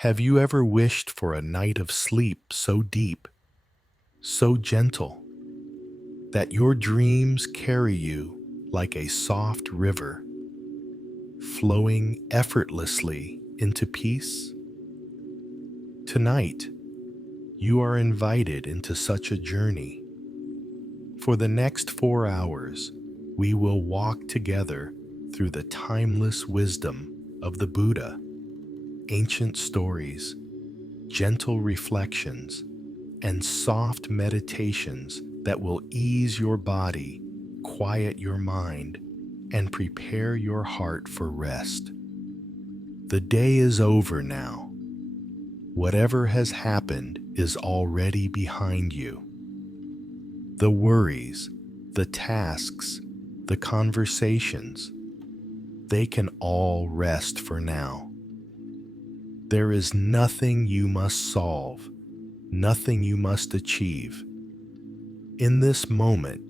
Have you ever wished for a night of sleep so deep, so gentle, that your dreams carry you like a soft river, flowing effortlessly into peace? Tonight, you are invited into such a journey. For the next 4 hours, we will walk together through the timeless wisdom of the Buddha, ancient stories, gentle reflections, and soft meditations that will ease your body, quiet your mind, and prepare your heart for rest. The day is over now. Whatever has happened is already behind you. The worries, the tasks, the conversations, they can all rest for now. There is nothing you must solve, nothing you must achieve. In this moment,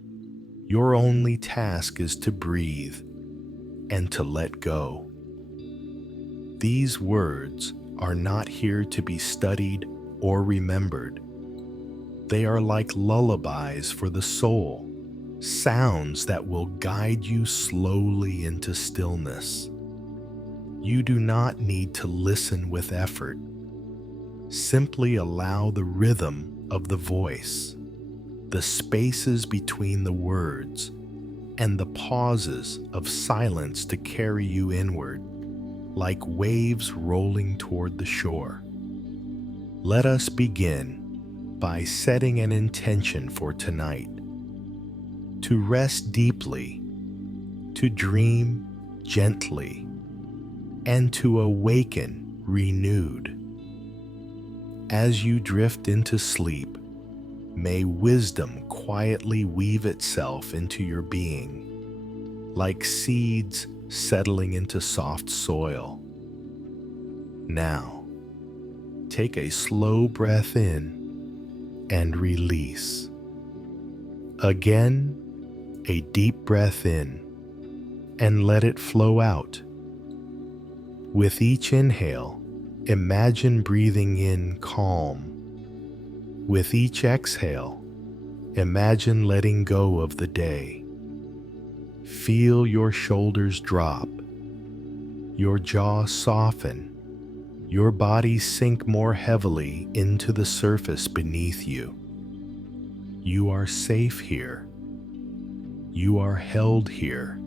your only task is to breathe and to let go. These words are not here to be studied or remembered. They are like lullabies for the soul, sounds that will guide you slowly into stillness. You do not need to listen with effort. Simply allow the rhythm of the voice, the spaces between the words, and the pauses of silence to carry you inward, like waves rolling toward the shore. Let us begin by setting an intention for tonight, to rest deeply, to dream gently, and to awaken renewed. As you drift into sleep, may wisdom quietly weave itself into your being, like seeds settling into soft soil. Now, take a slow breath in and release. Again, a deep breath in and let it flow out. With each inhale, imagine breathing in calm. With each exhale, imagine letting go of the day. Feel your shoulders drop, your jaw soften, your body sink more heavily into the surface beneath you. You are safe here. You are held here.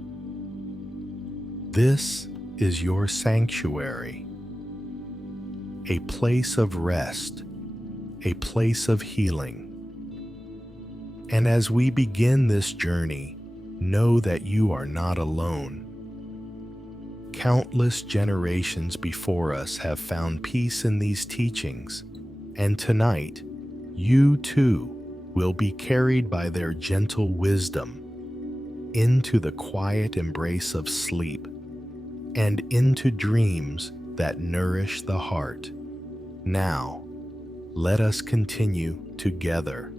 This is your sanctuary, a place of rest, a place of healing. And as we begin this journey, know that you are not alone. Countless generations before us have found peace in these teachings, and tonight, you too will be carried by their gentle wisdom into the quiet embrace of sleep and into dreams that nourish the heart. Now, let us continue together.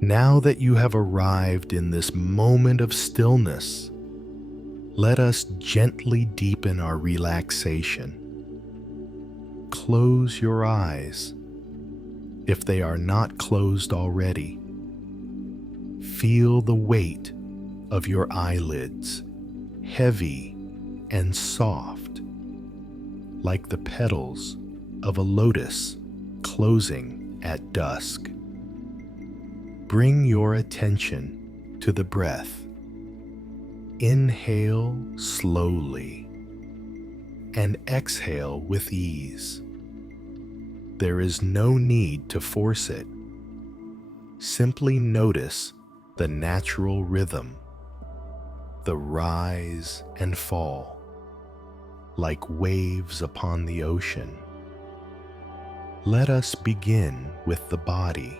Now that you have arrived in this moment of stillness, let us gently deepen our relaxation. Close your eyes, if they are not closed already. Feel the weight of your eyelids, heavy and soft, like the petals of a lotus closing at dusk. Bring your attention to the breath. Inhale slowly and exhale with ease. There is no need to force it. Simply notice the natural rhythm, the rise and fall, like waves upon the ocean. Let us begin with the body.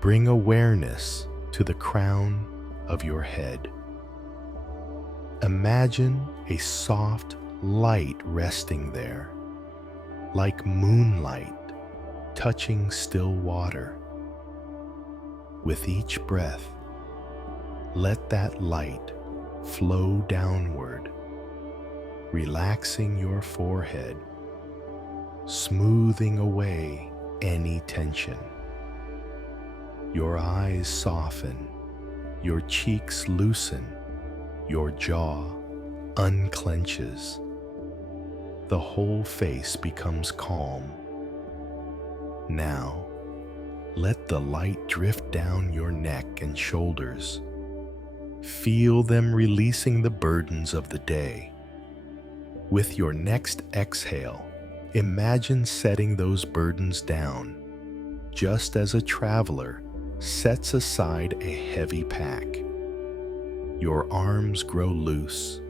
Bring awareness to the crown of your head. Imagine a soft light resting there, like moonlight touching still water. With each breath, let that light flow downward, relaxing your forehead, smoothing away any tension. Your eyes soften, your cheeks loosen, your jaw unclenches. The whole face becomes calm. Now, let the light drift down your neck and shoulders. Feel them releasing the burdens of the day. With your next exhale, imagine setting those burdens down, just as a traveler sets aside a heavy pack. Your arms grow loose.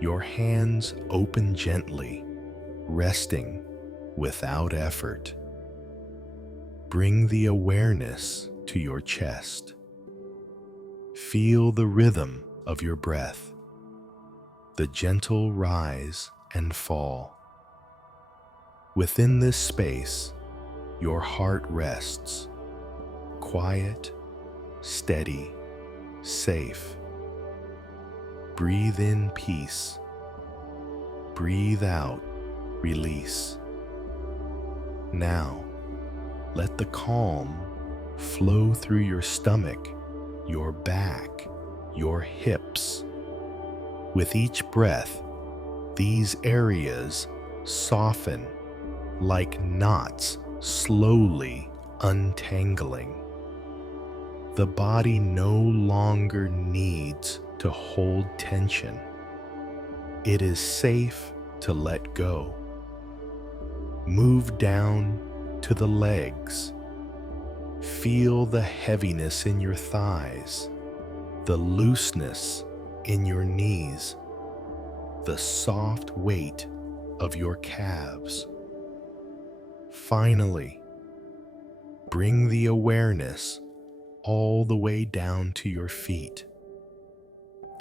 Your hands open gently, resting without effort. Bring the awareness to your chest. Feel the rhythm of your breath, the gentle rise and fall. Within this space, your heart rests, quiet, steady, safe. Breathe in peace. Breathe out release. Now, let the calm flow through your stomach, your back, your hips. With each breath, these areas soften like knots slowly untangling. The body no longer needs to hold tension. It is safe to let go. Move down to the legs. Feel the heaviness in your thighs, the looseness in your knees, the soft weight of your calves. Finally, bring the awareness all the way down to your feet.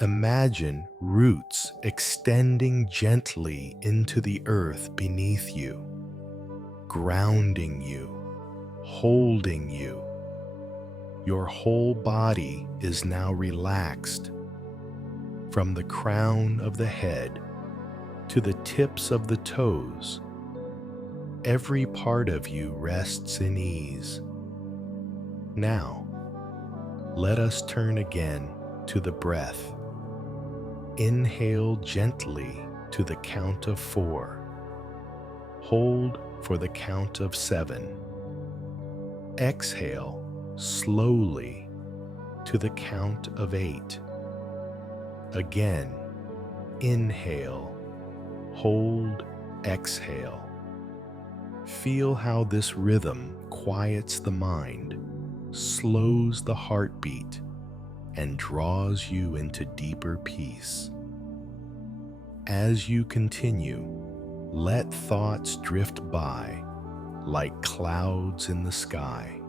Imagine roots extending gently into the earth beneath you, grounding you, holding you. Your whole body is now relaxed, from the crown of the head to the tips of the toes. Every part of you rests in ease. Now, let us turn again to the breath. Inhale gently to the count of 4. Hold for the count of 7. Exhale slowly to the count of 8. Again, inhale, hold, exhale. Feel how this rhythm quiets the mind, slows the heartbeat, and draws you into deeper peace. As you continue, let thoughts drift by like clouds in the sky.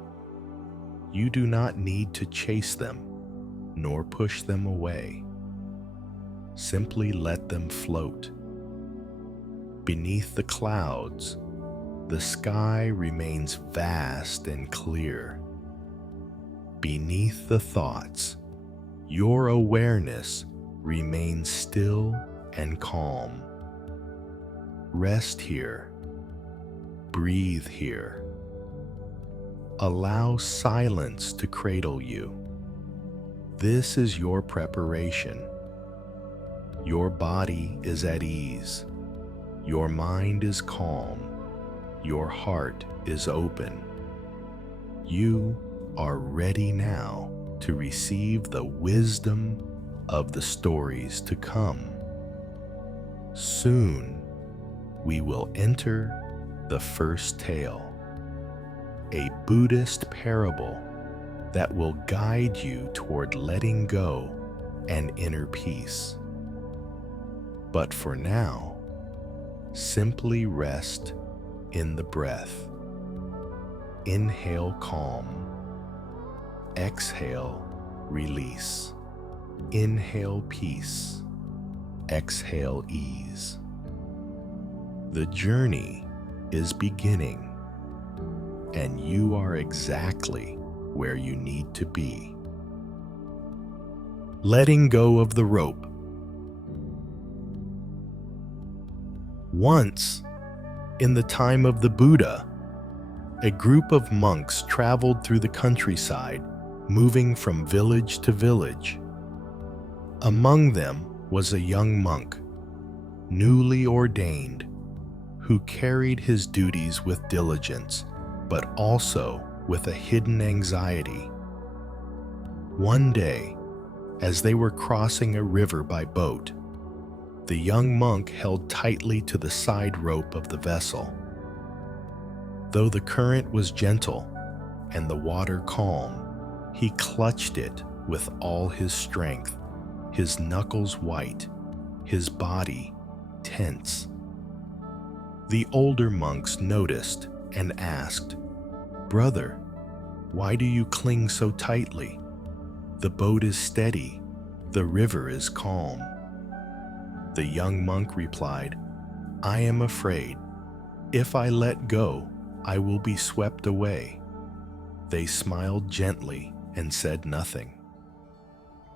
You do not need to chase them, nor push them away. Simply let them float. Beneath the clouds, the sky remains vast and clear. Beneath the thoughts, your awareness remains still and calm. Rest here. Breathe here. Allow silence to cradle you. This is your preparation. Your body is at ease. Your mind is calm. Your heart is open. You are ready now to receive the wisdom of the stories to come. Soon, we will enter the first tale, a Buddhist parable that will guide you toward letting go and inner peace. But for now, simply rest in the breath. Inhale calm. Exhale release. Inhale peace. Exhale ease. The journey is beginning, and you are exactly where you need to be. Letting go of the rope. Once, in the time of the Buddha, a group of monks traveled through the countryside, moving from village to village. Among them was a young monk, newly ordained, who carried his duties with diligence, but also with a hidden anxiety. One day, as they were crossing a river by boat, the young monk held tightly to the side rope of the vessel. Though the current was gentle and the water calm, he clutched it with all his strength, his knuckles white, his body tense. The older monks noticed and asked, "Brother, why do you cling so tightly? The boat is steady, the river is calm." The young monk replied, "I am afraid. If I let go, I will be swept away." They smiled gently and said nothing.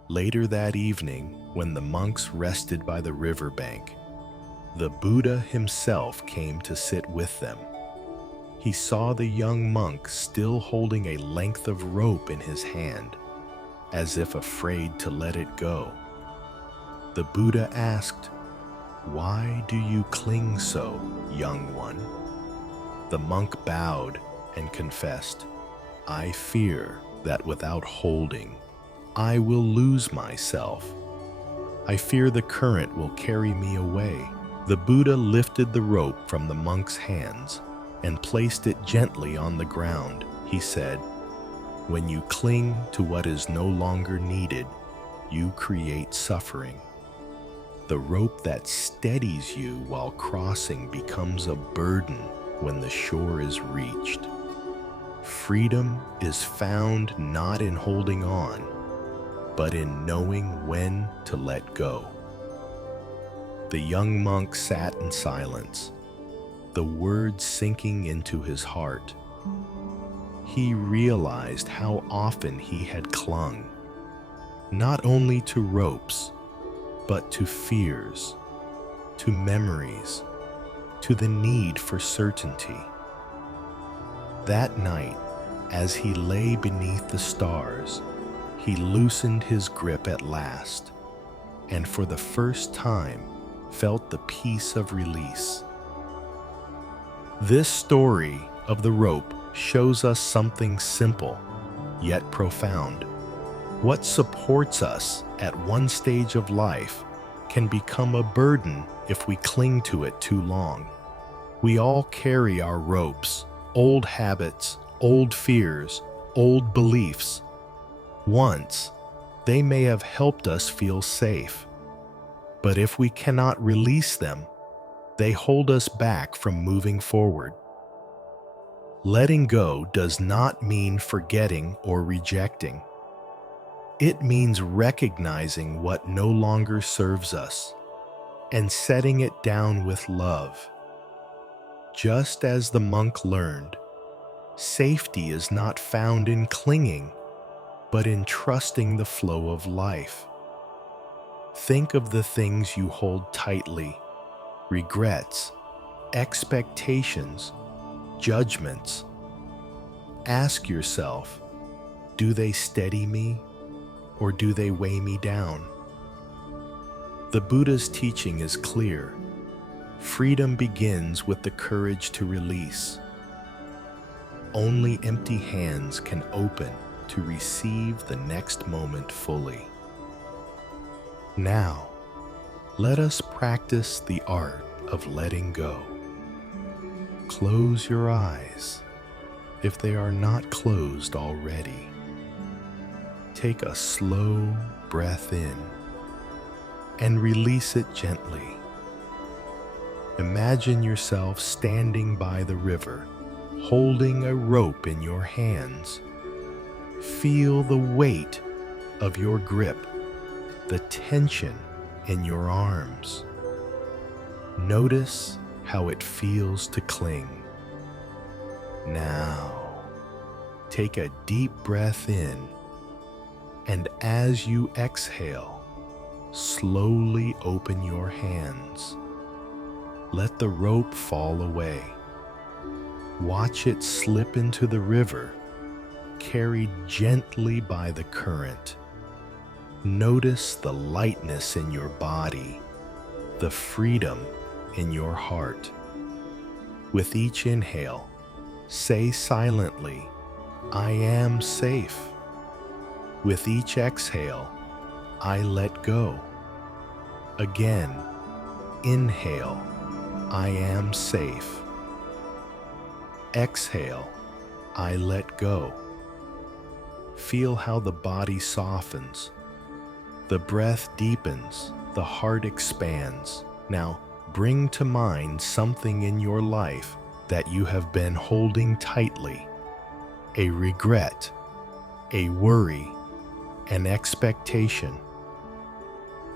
Later that evening, when the monks rested by the riverbank, the Buddha himself came to sit with them. He saw the young monk still holding a length of rope in his hand, as if afraid to let it go. The Buddha asked, "Why do you cling so, young one?" The monk bowed and confessed, "I fear that without holding, I will lose myself. I fear the current will carry me away." The Buddha lifted the rope from the monk's hands and placed it gently on the ground. He said, "When you cling to what is no longer needed, you create suffering. The rope that steadies you while crossing becomes a burden when the shore is reached. Freedom is found not in holding on, but in knowing when to let go." The young monk sat in silence, the words sinking into his heart. He realized how often he had clung, not only to ropes, but to fears, to memories, to the need for certainty. That night, as he lay beneath the stars, he loosened his grip at last, and for the first time felt the peace of release. This story of the rope shows us something simple, yet profound. What supports us at one stage of life can become a burden if we cling to it too long. We all carry our ropes, old habits, old fears, old beliefs. Once, they may have helped us feel safe, but if we cannot release them, they hold us back from moving forward. Letting go does not mean forgetting or rejecting. It means recognizing what no longer serves us and setting it down with love. Just as the monk learned, safety is not found in clinging, but in trusting the flow of life. Think of the things you hold tightly: regrets, expectations, judgments. Ask yourself, do they steady me or do they weigh me down? The Buddha's teaching is clear. Freedom begins with the courage to release. Only empty hands can open to receive the next moment fully. Now, let us practice the art of letting go. Close your eyes if they are not closed already. Take a slow breath in and release it gently. Imagine yourself standing by the river, holding a rope in your hands. Feel the weight of your grip, the tension in your arms. Notice how it feels to cling. Now, take a deep breath in, and as you exhale, slowly open your hands. Let the rope fall away. Watch it slip into the river, carried gently by the current. Notice the lightness in your body, the freedom in your heart. With each inhale, say silently, "I am safe." With each exhale, "I let go." Again, inhale, "I am safe." Exhale, "I let go." Feel how the body softens. The breath deepens, the heart expands. Now, bring to mind something in your life that you have been holding tightly. A regret, a worry, an expectation.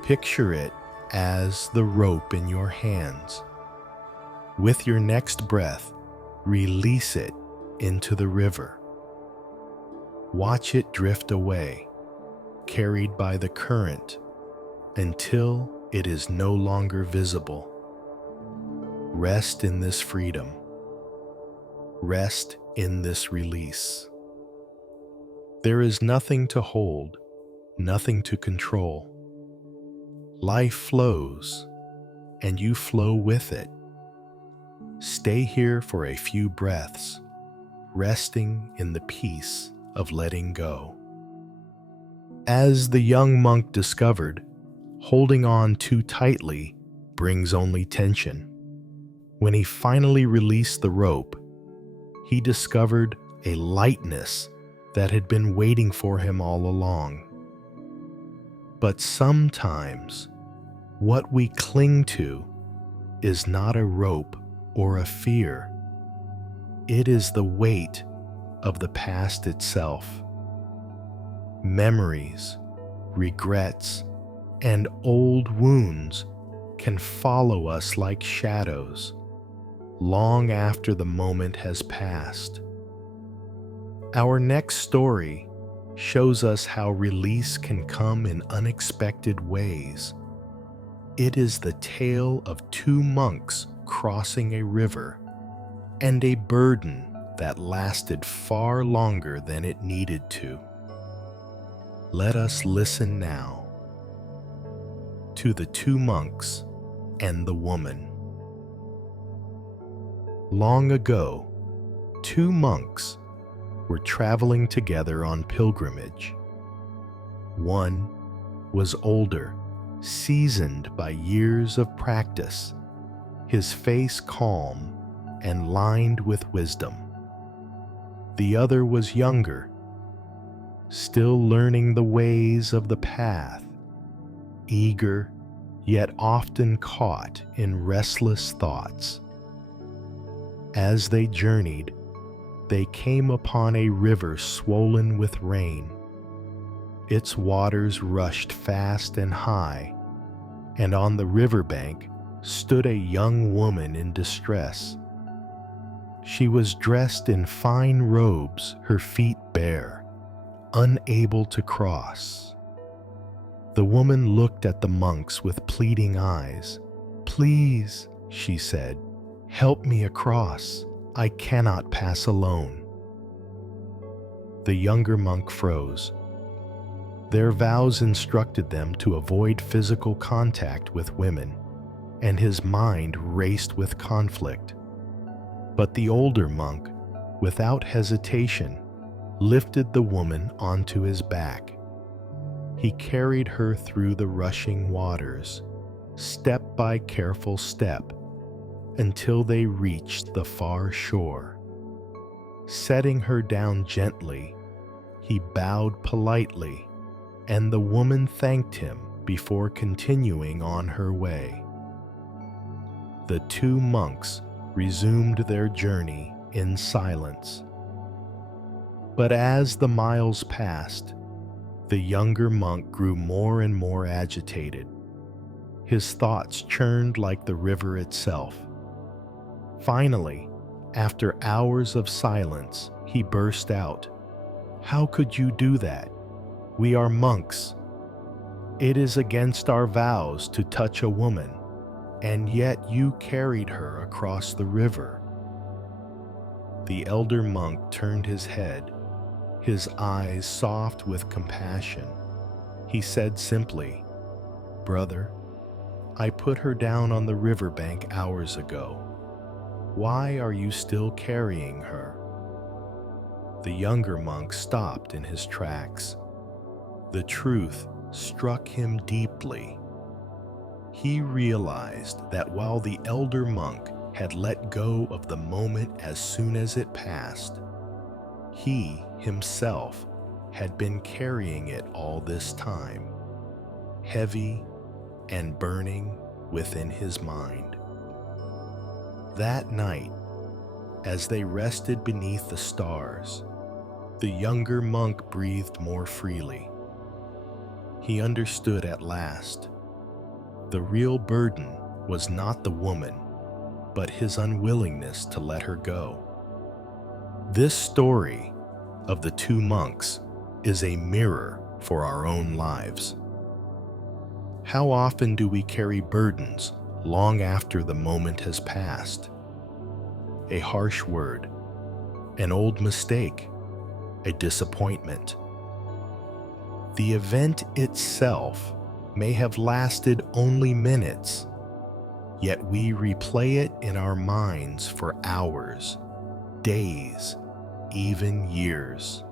Picture it as the rope in your hands. With your next breath, release it into the river. Watch it drift away, carried by the current, until it is no longer visible. Rest in this freedom. Rest in this release. There is nothing to hold, nothing to control. Life flows, and you flow with it. Stay here for a few breaths, resting in the peace of letting go. As the young monk discovered, holding on too tightly brings only tension. When he finally released the rope, he discovered a lightness that had been waiting for him all along. But sometimes, what we cling to is not a rope or a fear. It is the weight of the past itself. Memories, regrets, and old wounds can follow us like shadows, long after the moment has passed. Our next story shows us how release can come in unexpected ways. It is the tale of two monks crossing a river and a burden that lasted far longer than it needed to. Let us listen now to the two monks and the woman. Long ago, two monks were traveling together on pilgrimage. One was older, seasoned by years of practice, his face calm and lined with wisdom. The other was younger, still learning the ways of the path, eager yet often caught in restless thoughts. As they journeyed, they came upon a river swollen with rain. Its waters rushed fast and high, and on the riverbank stood a young woman in distress. She was dressed in fine robes, her feet bare, unable to cross. The woman looked at the monks with pleading eyes. "Please," she said, "help me across. I cannot pass alone." The younger monk froze. Their vows instructed them to avoid physical contact with women, and his mind raced with conflict. But the older monk, without hesitation, lifted the woman onto his back. He carried her through the rushing waters, step by careful step, until they reached the far shore. Setting her down gently, he bowed politely, and the woman thanked him before continuing on her way. The two monks resumed their journey in silence. But as the miles passed, the younger monk grew more and more agitated. His thoughts churned like the river itself. Finally, after hours of silence, he burst out, "How could you do that? We are monks. It is against our vows to touch a woman. and yet you carried her across the river." The elder monk turned his head, his eyes soft with compassion. He said simply, "Brother, I put her down on the riverbank hours ago. Why are you still carrying her?" The younger monk stopped in his tracks. The truth struck him deeply. He realized that while the elder monk had let go of the moment as soon as it passed, he himself had been carrying it all this time, heavy and burning within his mind. That night, as they rested beneath the stars, the younger monk breathed more freely. He understood at last. The real burden was not the woman, but his unwillingness to let her go. This story of the two monks is a mirror for our own lives. How often do we carry burdens long after the moment has passed? A harsh word, an old mistake, a disappointment. The event itself may have lasted only minutes, yet we replay it in our minds for hours, days, even years.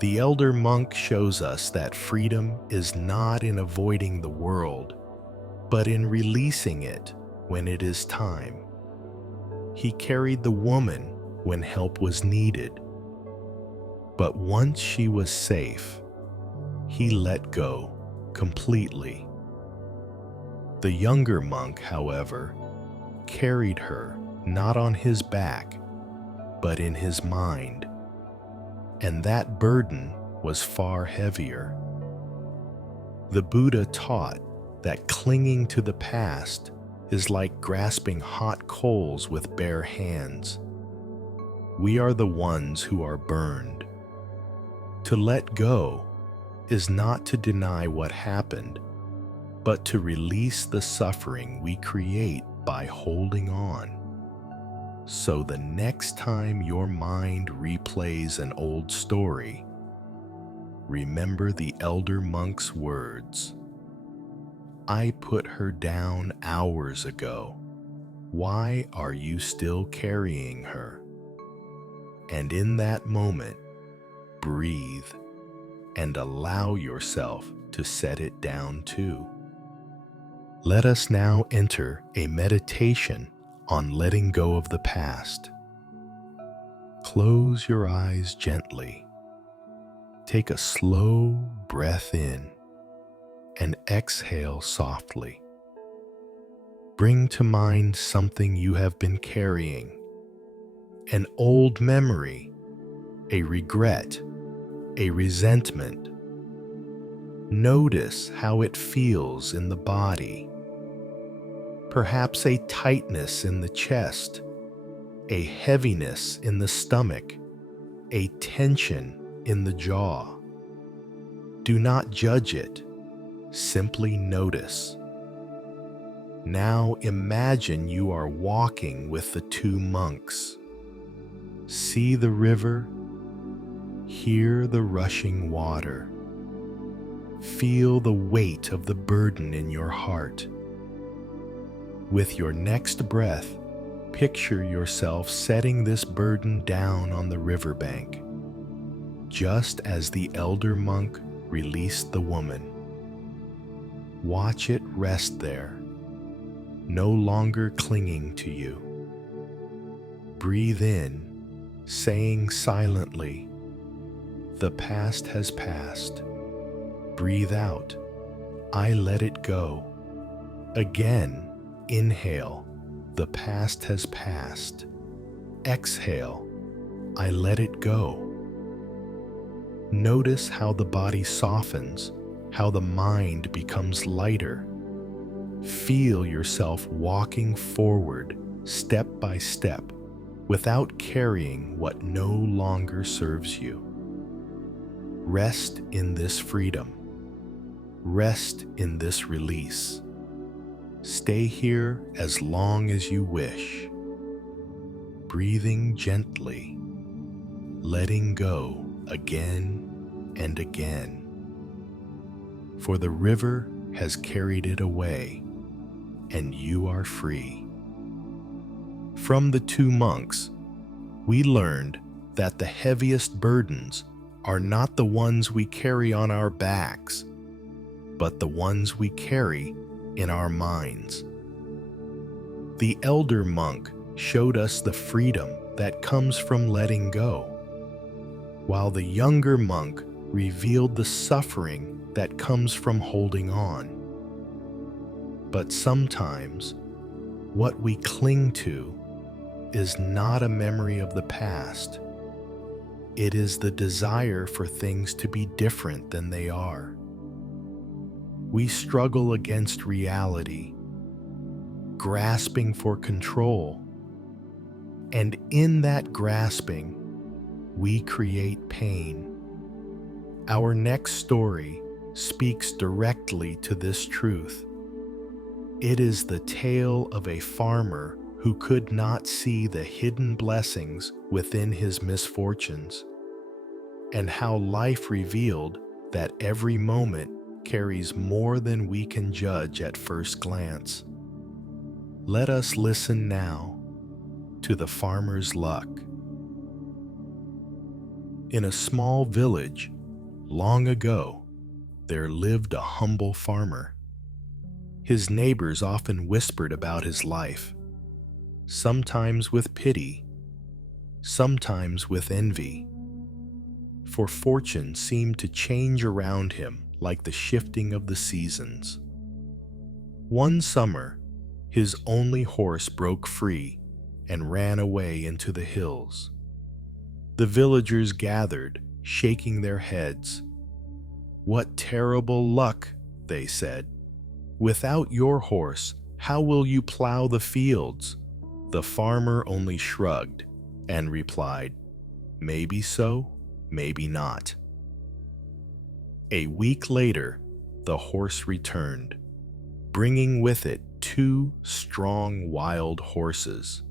The elder monk shows us that freedom is not in avoiding the world, but in releasing it when it is time. He carried the woman when help was needed, but once she was safe, he let go completely. The younger monk, however, carried her not on his back, but in his mind, and that burden was far heavier. The Buddha taught that clinging to the past is like grasping hot coals with bare hands. We are the ones who are burned. To let go is not to deny what happened, but to release the suffering we create by holding on. So the next time your mind replays an old story, remember the elder monk's words. "I put her down hours ago. Why are you still carrying her?" And in that moment, breathe and allow yourself to set it down too. Let us now enter a meditation on letting go of the past. Close your eyes gently. Take a slow breath in and exhale softly. Bring to mind something you have been carrying, an old memory, a regret, a resentment. Notice how it feels in the body. Perhaps a tightness in the chest, a heaviness in the stomach, a tension in the jaw. Do not judge it, simply notice. Now imagine you are walking with the two monks. See the river, hear the rushing water. Feel the weight of the burden in your heart. With your next breath, picture yourself setting this burden down on the riverbank, just as the elder monk released the woman. Watch it rest there, no longer clinging to you. Breathe in, saying silently, "The past has passed." Breathe out, "I let it go." Again, inhale, "The past has passed." Exhale, "I let it go." Notice how the body softens, how the mind becomes lighter. Feel yourself walking forward step by step without carrying what no longer serves you. Rest in this freedom. Rest in this release. Stay here as long as you wish, breathing gently, letting go again and again. For the river has carried it away, and you are free. From the two monks, we learned that the heaviest burdens are not the ones we carry on our backs, but the ones we carry in our minds. The elder monk showed us the freedom that comes from letting go, while the younger monk revealed the suffering that comes from holding on. But sometimes, what we cling to is not a memory of the past. It is the desire for things to be different than they are. We struggle against reality, grasping for control, and in that grasping, we create pain. Our next story speaks directly to this truth. It is the tale of a farmer who could not see the hidden blessings within his misfortunes, and how life revealed that every moment carries more than we can judge at first glance. Let us listen now to the farmer's luck. In a small village, long ago, there lived a humble farmer. His neighbors often whispered about his life, sometimes with pity, sometimes with envy, for fortune seemed to change around him like the shifting of the seasons. One summer, his only horse broke free and ran away into the hills. The villagers gathered, shaking their heads. "What terrible luck," they said. "Without your horse, how will you plow the fields?" The farmer only shrugged and replied, "Maybe so, maybe not." A week later, the horse returned, bringing with it 2 strong wild horses.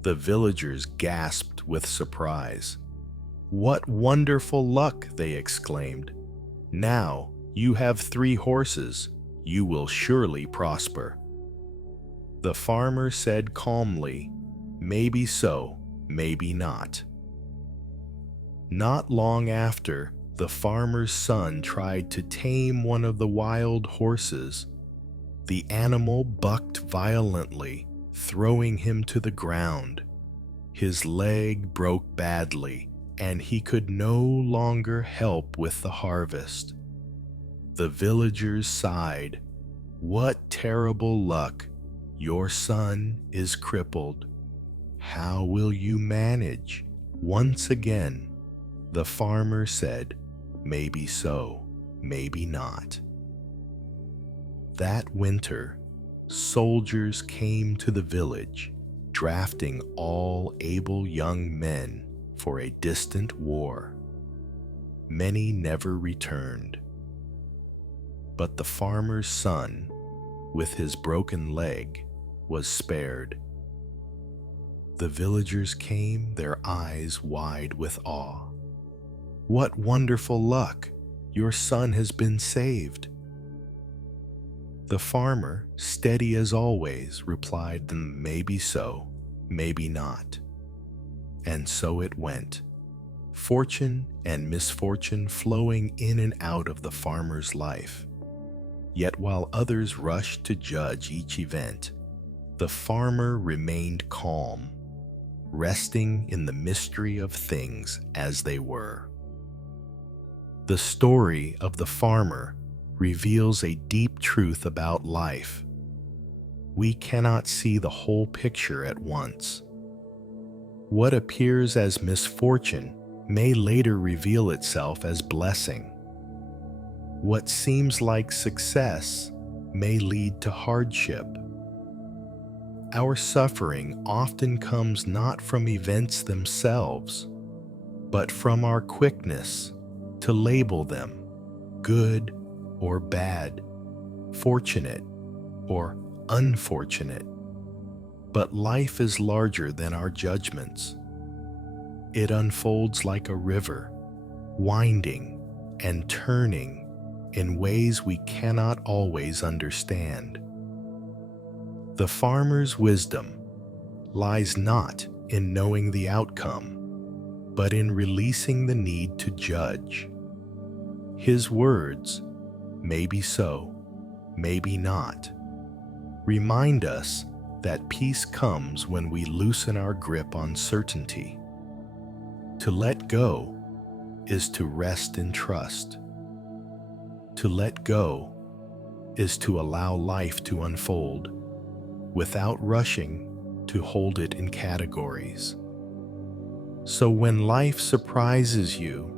The villagers gasped with surprise. "What wonderful luck!" they exclaimed. "Now you have 3 horses. You will surely prosper." The farmer said calmly, "Maybe so, maybe not." Not long after, the farmer's son tried to tame one of the wild horses. The animal bucked violently, throwing him to the ground. His leg broke badly, and he could no longer help with the harvest. The villagers sighed, "What terrible luck! Your son is crippled. How will you manage?" Once again, the farmer said, "Maybe so, maybe not." That winter, soldiers came to the village, drafting all able young men for a distant war. Many never returned. But the farmer's son, with his broken leg, was spared. The villagers came, their eyes wide with awe. "What wonderful luck! Your son has been saved." The farmer, steady as always, replied, "Maybe so, maybe not." And so it went, fortune and misfortune flowing in and out of the farmer's life. Yet while others rushed to judge each event, the farmer remained calm, resting in the mystery of things as they were. The story of the farmer reveals a deep truth about life. We cannot see the whole picture at once. What appears as misfortune may later reveal itself as blessing. What seems like success may lead to hardship. Our suffering often comes not from events themselves, but from our quickness to label them good or bad, fortunate or unfortunate. But life is larger than our judgments. It unfolds like a river, winding and turning in ways we cannot always understand. The farmer's wisdom lies not in knowing the outcome, but in releasing the need to judge. His words, maybe so, maybe not, remind us that peace comes when we loosen our grip on certainty. To let go is to rest in trust. To let go is to allow life to unfold without rushing to hold it in categories. So when life surprises you,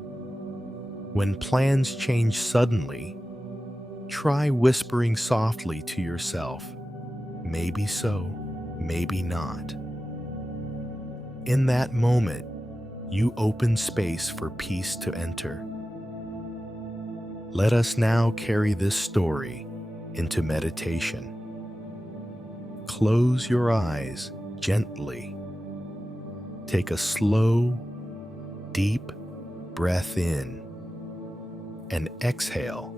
when plans change suddenly, try whispering softly to yourself, maybe so, maybe not. In that moment, you open space for peace to enter. Let us now carry this story into meditation. Close your eyes gently. Take a slow, deep breath in and exhale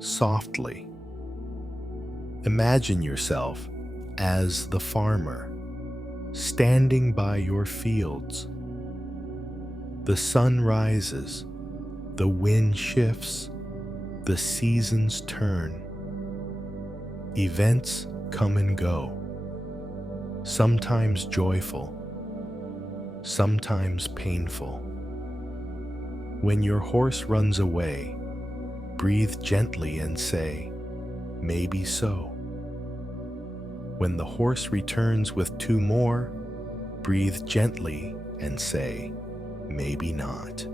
softly. Imagine yourself as the farmer, standing by your fields. The sun rises, the wind shifts, the seasons turn. Events come and go, sometimes joyful, sometimes painful. When your horse runs away, breathe gently and say, maybe so. When the horse returns with 2 more, breathe gently and say, maybe not.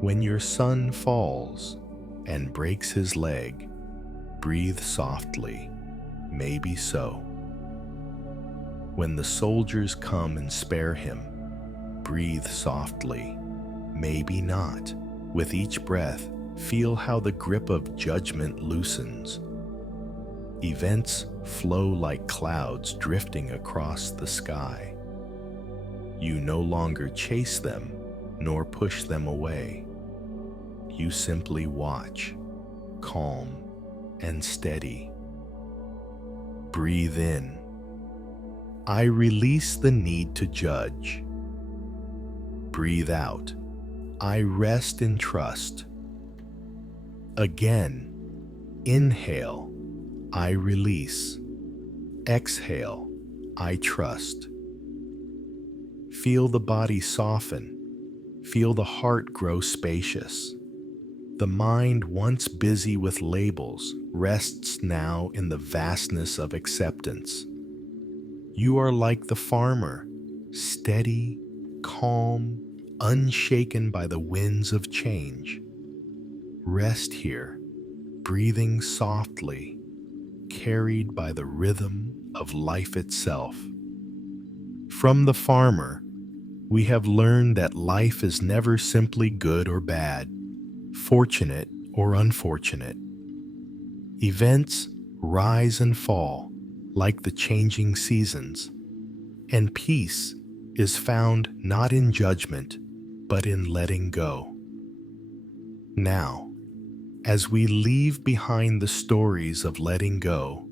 When your son falls and breaks his leg, breathe softly, maybe so. When the soldiers come and spare him, breathe softly, maybe not. With each breath, feel how the grip of judgment loosens. Events flow like clouds drifting across the sky. You no longer chase them nor push them away. You simply watch, calm and steady. Breathe in. I release the need to judge. Breathe out. I rest in trust. Again, inhale. I release. Exhale. I trust. Feel the body soften. Feel the heart grow spacious. The mind, once busy with labels, rests now in the vastness of acceptance. You are like the farmer, steady, calm, unshaken by the winds of change. Rest here, breathing softly, carried by the rhythm of life itself. From the farmer, we have learned that life is never simply good or bad, fortunate or unfortunate. Events rise and fall like the changing seasons, and peace is found not in judgment, but in letting go. Now, as we leave behind the stories of letting go,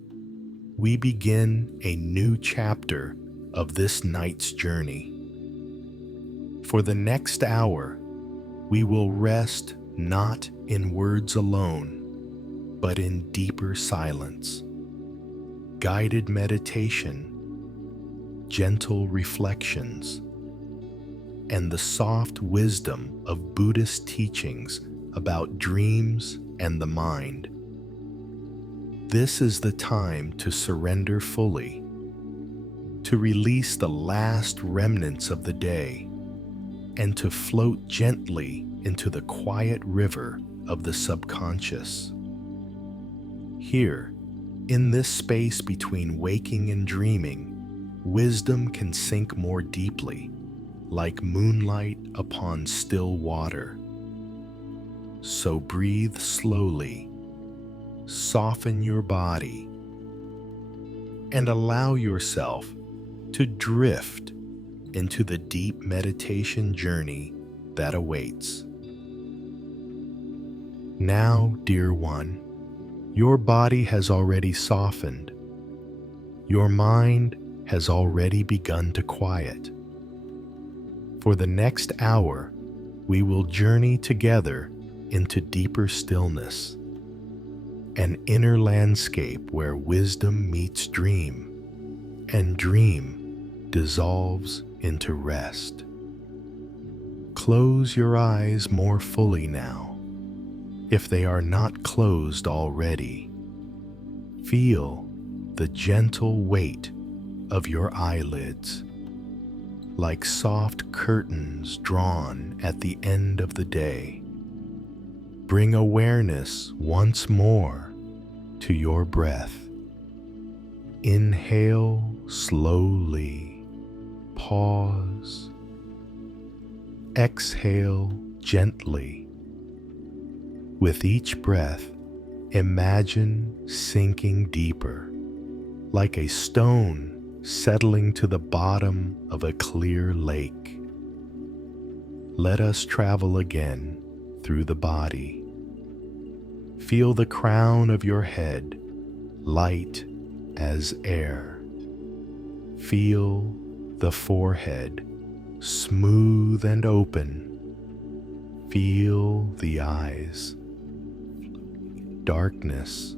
we begin a new chapter of this night's journey. For the next hour, we will rest not in words alone, but in deeper silence, guided meditation, gentle reflections, and the soft wisdom of Buddhist teachings about dreams and the mind. This is the time to surrender fully, to release the last remnants of the day, and to float gently into the quiet river of the subconscious. Here, in this space between waking and dreaming, wisdom can sink more deeply, like moonlight upon still water. So breathe slowly, soften your body, and allow yourself to drift into the deep meditation journey that awaits. Now, dear one, your body has already softened. Your mind has already begun to quiet. For the next hour, we will journey together into deeper stillness, an inner landscape where wisdom meets dream, and dream dissolves into rest. Close your eyes more fully now, if they are not closed already. Feel the gentle weight of your eyelids, like soft curtains drawn at the end of the day. Bring awareness once more to your breath. Inhale slowly, pause. Exhale gently. With each breath, imagine sinking deeper, like a stone settling to the bottom of a clear lake. Let us travel again through the body. Feel the crown of your head light as air. Feel the forehead smooth and open. Feel the eyes. Darkness,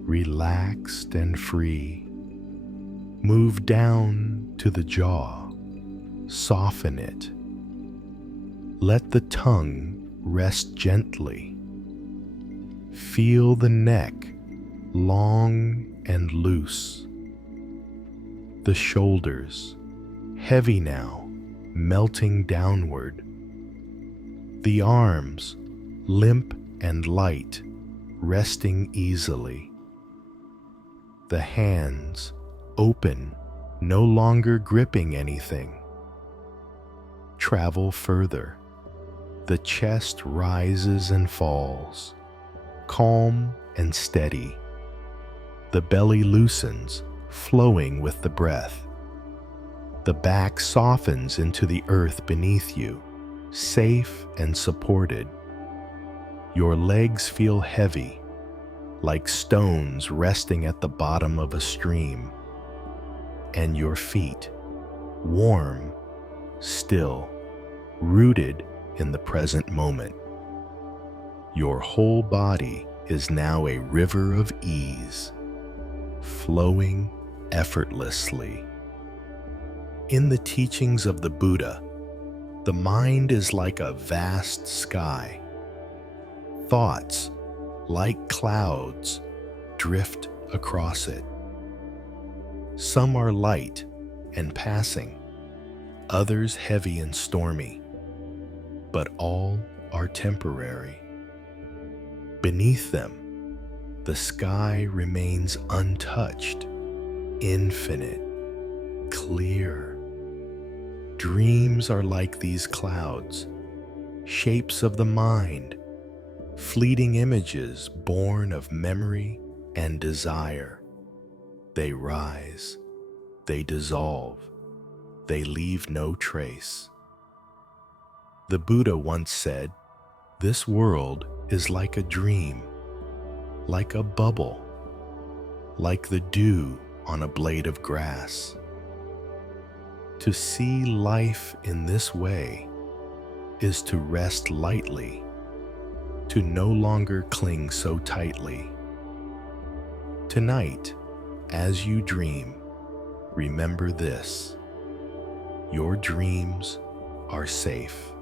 relaxed and free. Move down to the jaw. Soften it. Let the tongue rest gently. Feel the neck long and loose. The shoulders, heavy now, melting downward. The arms, limp and light, resting easily. The hands, open, no longer gripping anything. Travel further. The chest rises and falls, calm and steady. The belly loosens, flowing with the breath. The back softens into the earth beneath you, safe and supported. Your legs feel heavy, like stones resting at the bottom of a stream. And your feet, warm, still, rooted in the present moment. Your whole body is now a river of ease, flowing effortlessly. In the teachings of the Buddha, the mind is like a vast sky. Thoughts, like clouds, drift across it. Some are light and passing, others heavy and stormy, but all are temporary. Beneath them, the sky remains untouched, infinite, clear. Dreams are like these clouds, shapes of the mind, fleeting images born of memory and desire. They rise, they dissolve, they leave no trace. The Buddha once said, "This world is like a dream, like a bubble, like the dew on a blade of grass." To see life in this way is to rest lightly, to no longer cling so tightly. Tonight, as you dream, remember this: your dreams are safe.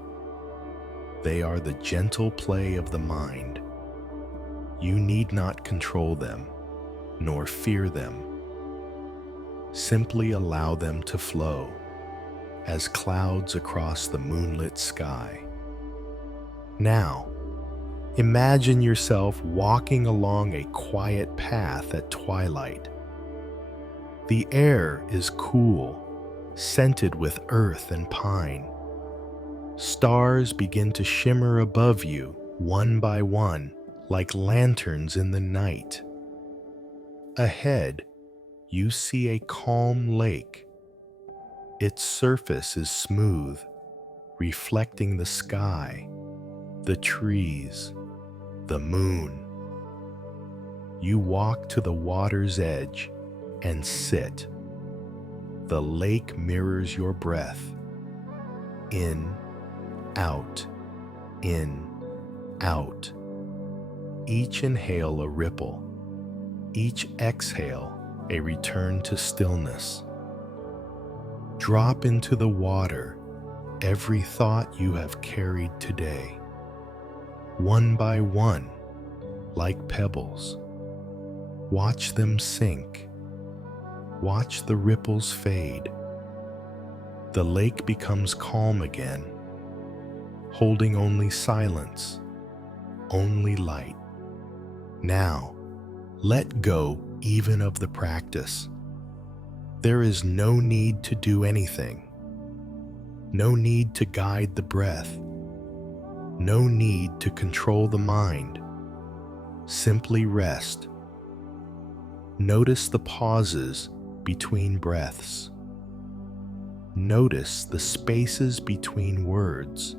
They are the gentle play of the mind. You need not control them, nor fear them. Simply allow them to flow, as clouds across the moonlit sky. Now, imagine yourself walking along a quiet path at twilight. The air is cool, scented with earth and pine. Stars begin to shimmer above you, one by one, like lanterns in the night. Ahead, You see a calm lake. Its surface is smooth, reflecting the sky, the trees, the moon. You walk to the water's edge and sit. The lake mirrors your breath. In, out, in, out. Each inhale a ripple, each exhale a return to stillness. Drop into the water every thought you have carried today, one by one, like pebbles. Watch them sink. Watch the ripples fade. The lake becomes calm again, holding only silence, only light. Now, let go even of the practice. There is no need to do anything. No need to guide the breath. No need to control the mind. Simply rest. Notice the pauses between breaths. Notice the spaces between words.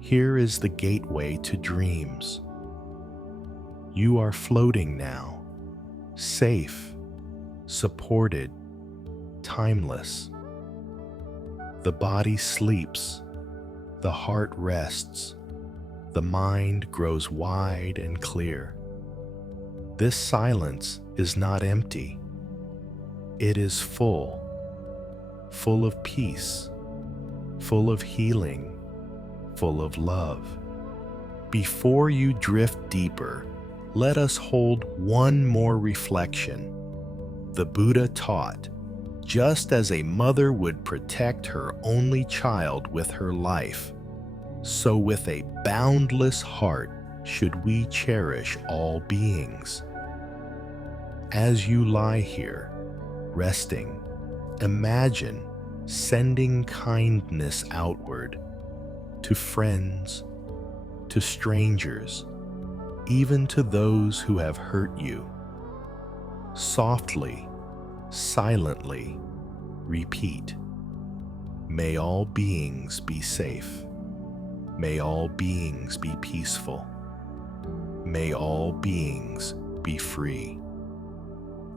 Here is the gateway to dreams. You are floating now, safe, supported, timeless. The body sleeps, the heart rests, the mind grows wide and clear. This silence is not empty. It is full of peace, full of healing, full of love. Before you drift deeper, let us hold one more reflection. The Buddha taught, just as a mother would protect her only child with her life, so with a boundless heart should we cherish all beings. As you lie here, resting, imagine sending kindness outward to friends, to strangers, even to those who have hurt you. Softly, silently, repeat, may all beings be safe. May all beings be peaceful. May all beings be free.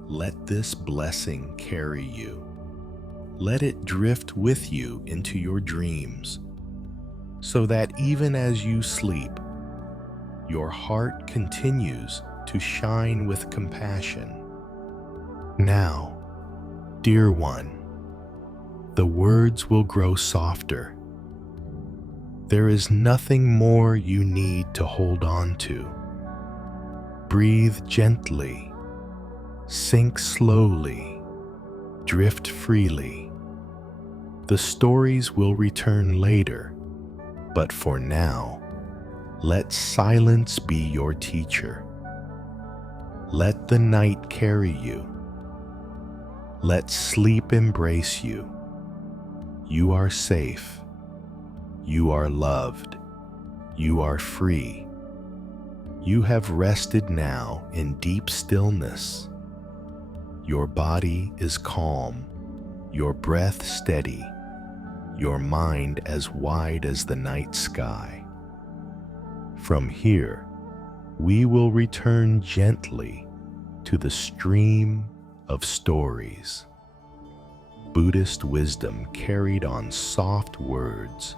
Let this blessing carry you. Let it drift with you into your dreams, so that even as you sleep, your heart continues to shine with compassion. Now, dear one, the words will grow softer. There is nothing more you need to hold on to. Breathe gently, sink slowly, drift freely. The stories will return later, but for now, let silence be your teacher. Let the night carry you. Let sleep embrace you. You are safe. You are loved. You are free. You have rested now in deep stillness. Your body is calm, your breath steady, your mind as wide as the night sky. From here, we will return gently to the stream of stories. Buddhist wisdom carried on soft words,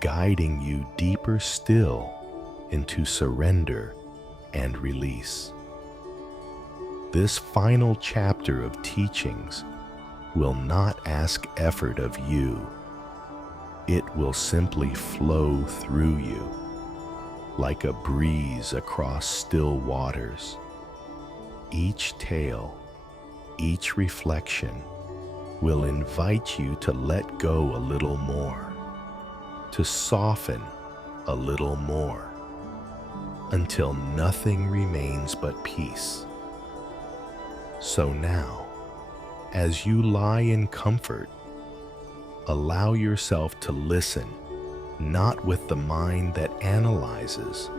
guiding you deeper still into surrender and release. This final chapter of teachings will not ask effort of you. It will simply flow through you, like a breeze across still waters. Each tale, each reflection will invite you to let go a little more, to soften a little more, until nothing remains but peace. So now, as you lie in comfort, allow yourself to listen, not with the mind that analyzes,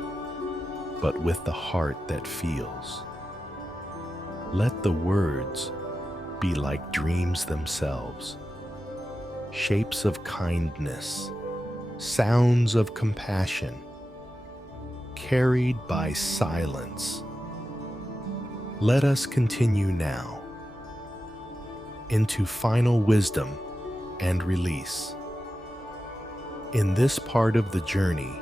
but with the heart that feels. Let the words be like dreams themselves, shapes of kindness, sounds of compassion, carried by silence. Let us continue now into final wisdom and release. In this part of the journey,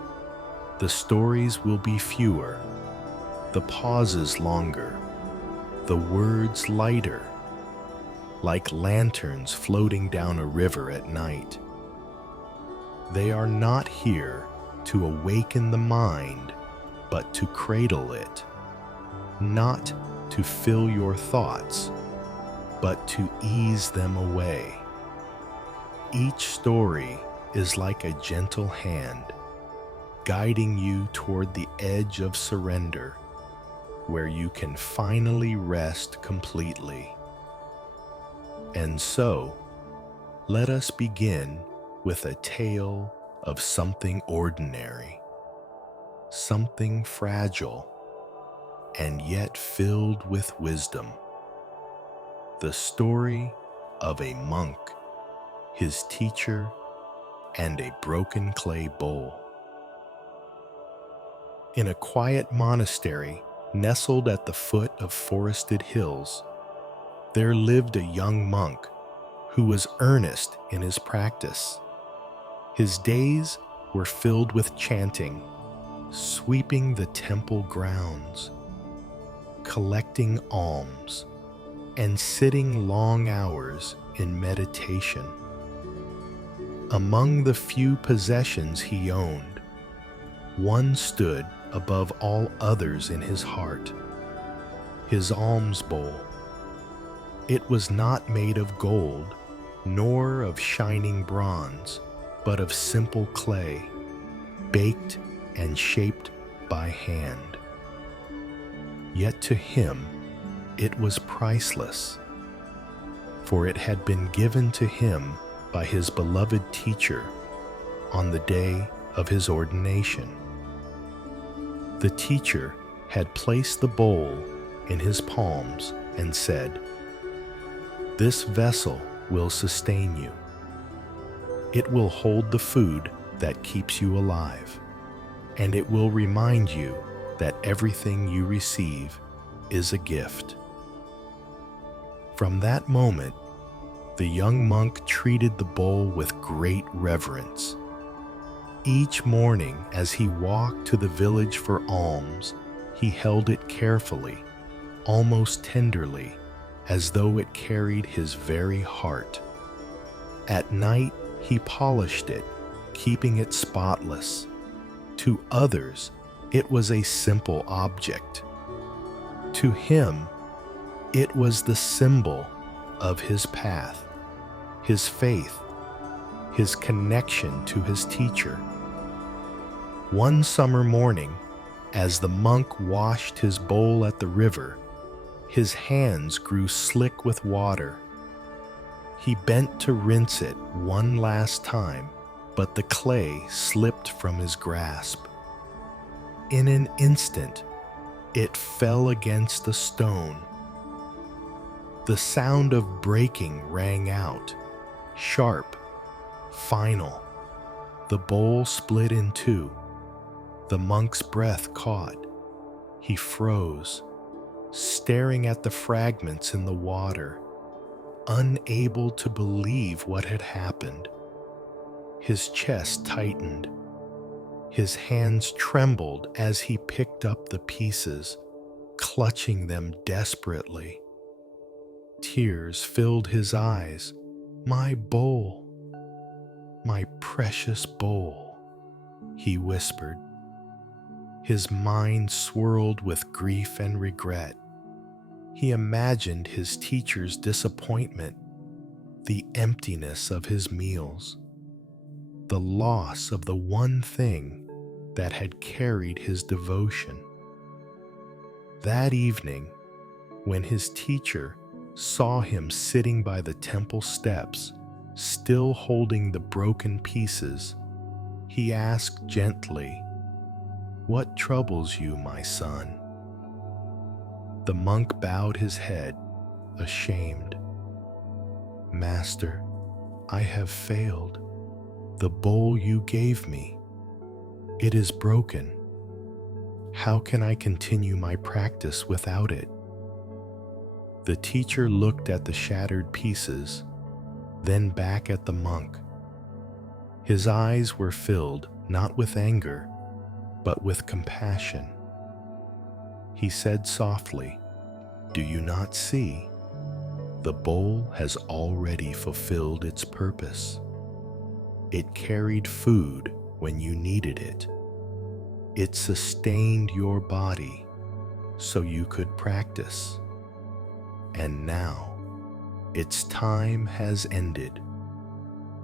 the stories will be fewer, the pauses longer, the words lighter, like lanterns floating down a river at night. They are not here to awaken the mind, but to cradle it, not to fill your thoughts, but to ease them away. Each story is like a gentle hand, guiding you toward the edge of surrender, where you can finally rest completely. And so, let us begin with a tale of something ordinary, something fragile, and yet filled with wisdom. The story of a monk, his teacher, and a broken clay bowl. In a quiet monastery nestled at the foot of forested hills, there lived a young monk who was earnest in his practice. His days were filled with chanting, sweeping the temple grounds, collecting alms, and sitting long hours in meditation. Among the few possessions he owned, one stood above all others in his heart: his alms bowl. It was not made of gold, nor of shining bronze, but of simple clay, baked and shaped by hand. Yet to him it was priceless, for it had been given to him by his beloved teacher on the day of his ordination. The teacher had placed the bowl in his palms and said, "This vessel will sustain you. It will hold the food that keeps you alive, and it will remind you that everything you receive is a gift." From that moment, the young monk treated the bowl with great reverence. Each morning, as he walked to the village for alms, he held it carefully, almost tenderly, as though it carried his very heart. At night, he polished it, keeping it spotless. To others, it was a simple object. To him, it was the symbol of his path, his faith, his connection to his teacher. One summer morning, as the monk washed his bowl at the river, his hands grew slick with water. He bent to rinse it one last time, but the clay slipped from his grasp. In an instant, it fell against a stone. The sound of breaking rang out, sharp, final. The bowl split in two. The monk's breath caught. He froze, staring at the fragments in the water, unable to believe what had happened. His chest tightened. His hands trembled as he picked up the pieces, clutching them desperately. Tears filled his eyes. "My bowl, my precious bowl," he whispered. His mind swirled with grief and regret. He imagined his teacher's disappointment, the emptiness of his meals, the loss of the one thing that had carried his devotion. That evening, when his teacher saw him sitting by the temple steps, still holding the broken pieces, he asked gently, "What troubles you, my son?" The monk bowed his head, ashamed. "Master, I have failed. The bowl you gave me, it is broken. How can I continue my practice without it?" The teacher looked at the shattered pieces, then back at the monk. His eyes were filled not with anger, but with compassion. He said softly, "Do you not see? The bowl has already fulfilled its purpose. It carried food when you needed it. It sustained your body so you could practice. And now, its time has ended.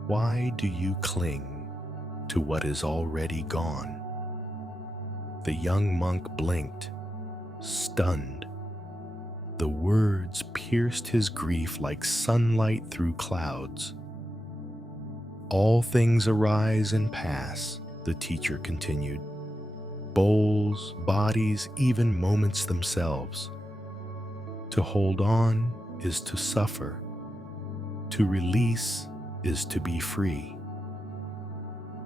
Why do you cling to what is already gone?" The young monk blinked, stunned. The words pierced his grief like sunlight through clouds. "All things arise and pass," the teacher continued. "Bowls, bodies, even moments themselves. To hold on is to suffer. To release is to be free."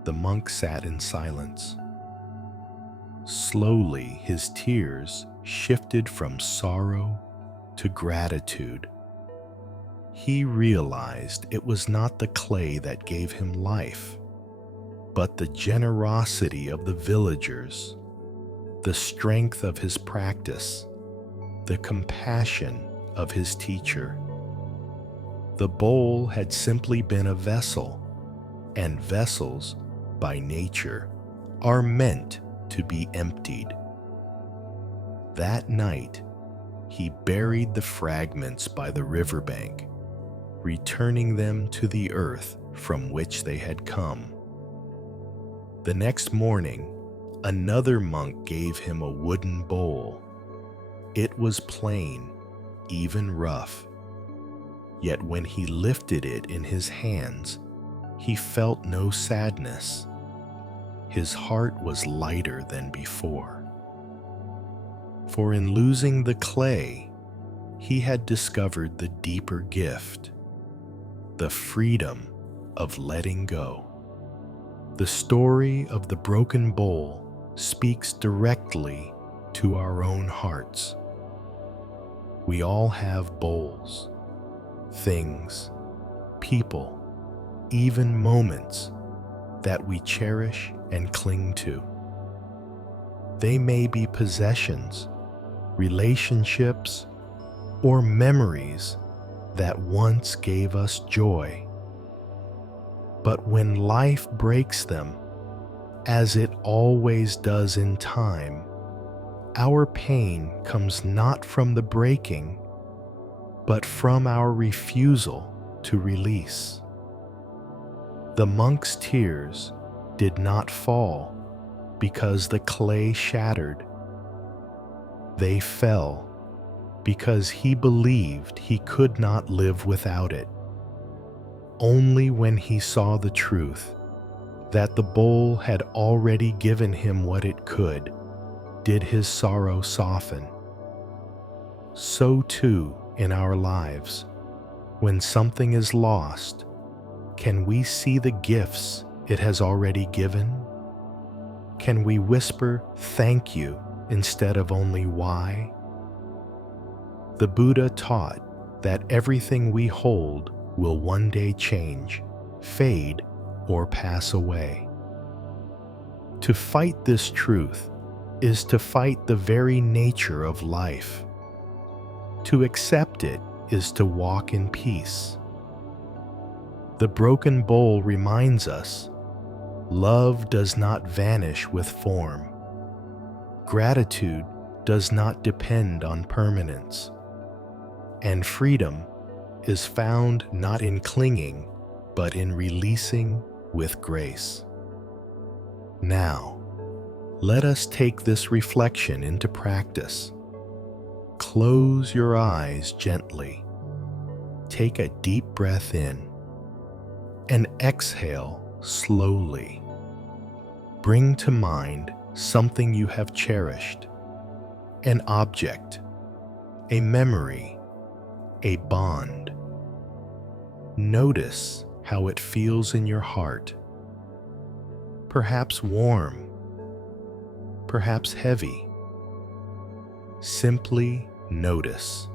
The monk sat in silence. Slowly, his tears shifted from sorrow to gratitude. He realized it was not the clay that gave him life, but the generosity of the villagers, the strength of his practice, the compassion of his teacher. The bowl had simply been a vessel, and vessels, by nature, are meant to be emptied. That night, he buried the fragments by the riverbank, returning them to the earth from which they had come. The next morning, another monk gave him a wooden bowl. It was plain, even rough. Yet when he lifted it in his hands, he felt no sadness. His heart was lighter than before. For in losing the clay, he had discovered the deeper gift, the freedom of letting go. The story of the broken bowl speaks directly to our own hearts. We all have bowls, things, people, even moments that we cherish and cling to. They may be possessions, relationships, or memories that once gave us joy. But when life breaks them, as it always does in time, our pain comes not from the breaking, but from our refusal to release. The monk's tears did not fall because the clay shattered. They fell because he believed he could not live without it. Only when he saw the truth, that the bowl had already given him what it could, did his sorrow soften. So too in our lives, when something is lost, can we see the gifts it has already given? Can we whisper thank you instead of only why? The Buddha taught that everything we hold will one day change, fade, or pass away. To fight this truth is to fight the very nature of life. To accept it is to walk in peace. The broken bowl reminds us, love does not vanish with form. Gratitude does not depend on permanence. And freedom is found not in clinging, but in releasing with grace. Now, let us take this reflection into practice. Close your eyes gently. Take a deep breath in and exhale slowly. Bring to mind something you have cherished, an object, a memory, a bond. Notice how it feels in your heart. Perhaps warm, perhaps heavy. Simply notice.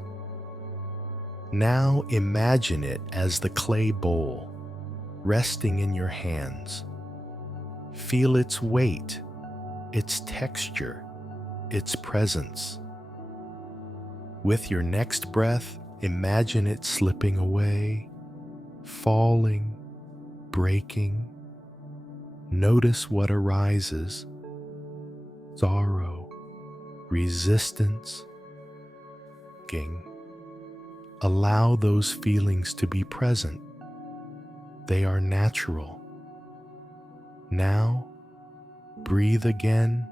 Now imagine it as the clay bowl, resting in your hands. Feel its weight, its texture, its presence. With your next breath, imagine it slipping away, falling, breaking. Notice what arises: sorrow, resistance, aching. Allow those feelings to be present. They are natural. Now, breathe again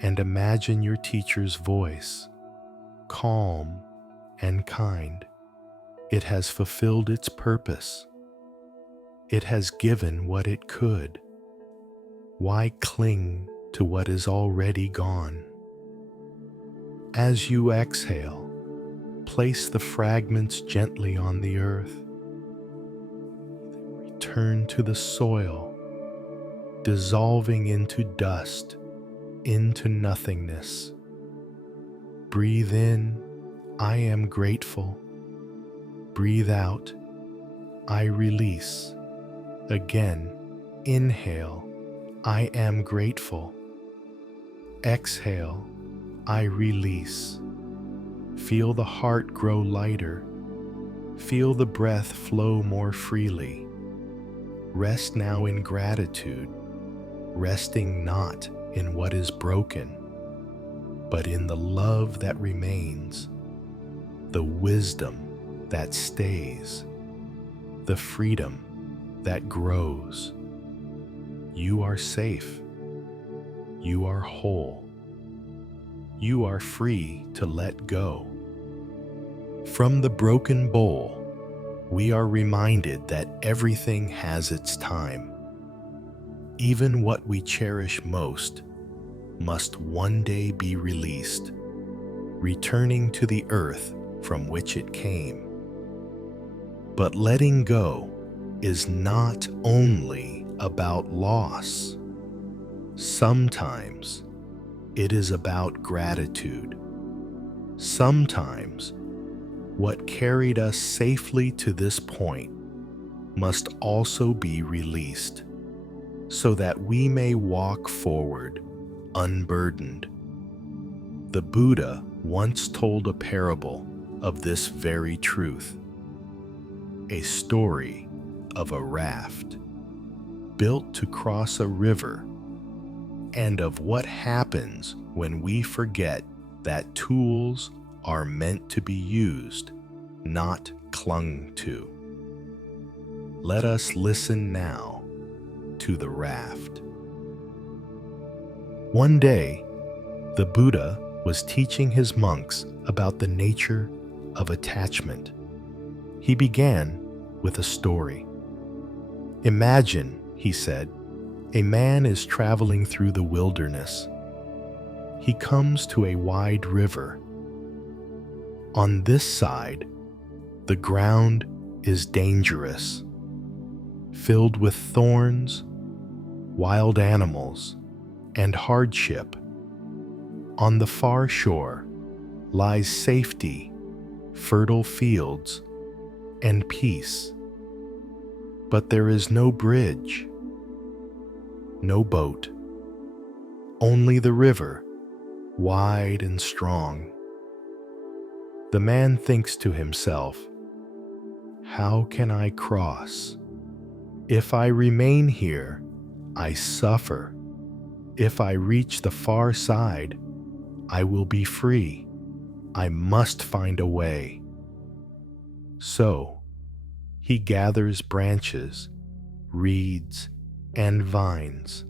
and imagine your teacher's voice, calm and kind. It has fulfilled its purpose. It has given what it could. Why cling to what is already gone? As you exhale, place the fragments gently on the earth. Return to the soil, dissolving into dust, into nothingness. Breathe in, I am grateful. Breathe out, I release. Again, inhale, I am grateful. Exhale, I release. Feel the heart grow lighter. Feel the breath flow more freely. Rest now in gratitude, resting not in what is broken, but in the love that remains, the wisdom that stays, the freedom that grows. You are safe. You are whole. You are free to let go. From the broken bowl, we are reminded that everything has its time. Even what we cherish most must one day be released, returning to the earth from which it came. But letting go is not only about loss. Sometimes it is about gratitude. Sometimes what carried us safely to this point must also be released, so that we may walk forward unburdened. The Buddha once told a parable of this very truth, a story of a raft built to cross a river, and of what happens when we forget that tools are meant to be used, not clung to. Let us listen now to the raft. One day, the Buddha was teaching his monks about the nature of attachment. He began with a story. Imagine, he said, a man is traveling through the wilderness. He comes to a wide river. On this side, the ground is dangerous, filled with thorns, wild animals, and hardship. On the far shore lies safety, fertile fields, and peace. But there is no bridge, no boat, only the river, wide and strong. The man thinks to himself, how can I cross? If I remain here, I suffer. If I reach the far side, I will be free. I must find a way. So, he gathers branches, reeds, and vines.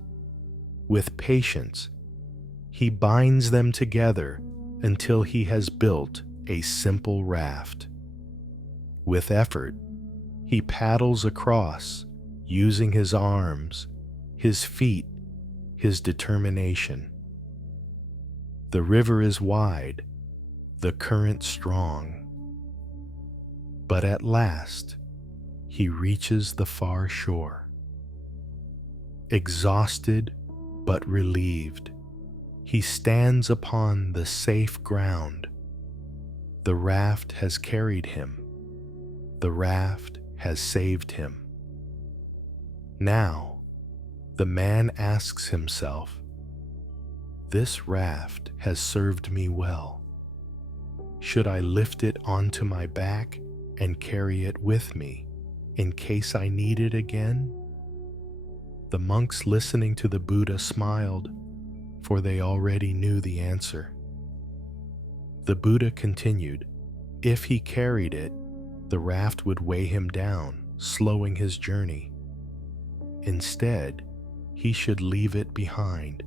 With patience, he binds them together until he has built a simple raft. With effort, he paddles across, using his arms, his feet, his determination. The river is wide, the current strong. But at last, he reaches the far shore. Exhausted but relieved, he stands upon the safe ground. The raft has carried him. The raft has saved him. Now, the man asks himself, "This raft has served me well. Should I lift it onto my back and carry it with me in case I need it again?" The monks listening to the Buddha smiled, for they already knew the answer. The Buddha continued, if he carried it, the raft would weigh him down, slowing his journey. Instead, he should leave it behind,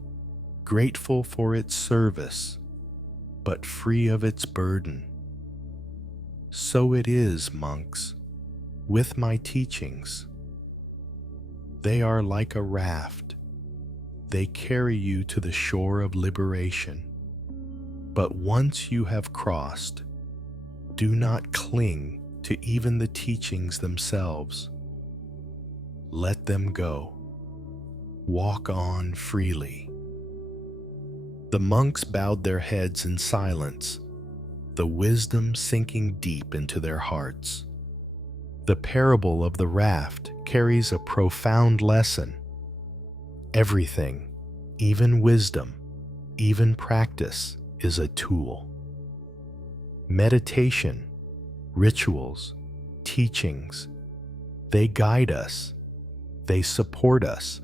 grateful for its service, but free of its burden. So it is, monks, with my teachings. They are like a raft. They carry you to the shore of liberation. But once you have crossed, do not cling to even the teachings themselves. Let them go. Walk on freely. The monks bowed their heads in silence, the wisdom sinking deep into their hearts. The parable of the raft carries a profound lesson. Everything, even wisdom, even practice, is a tool. Meditation, rituals, teachings, they guide us, they support us,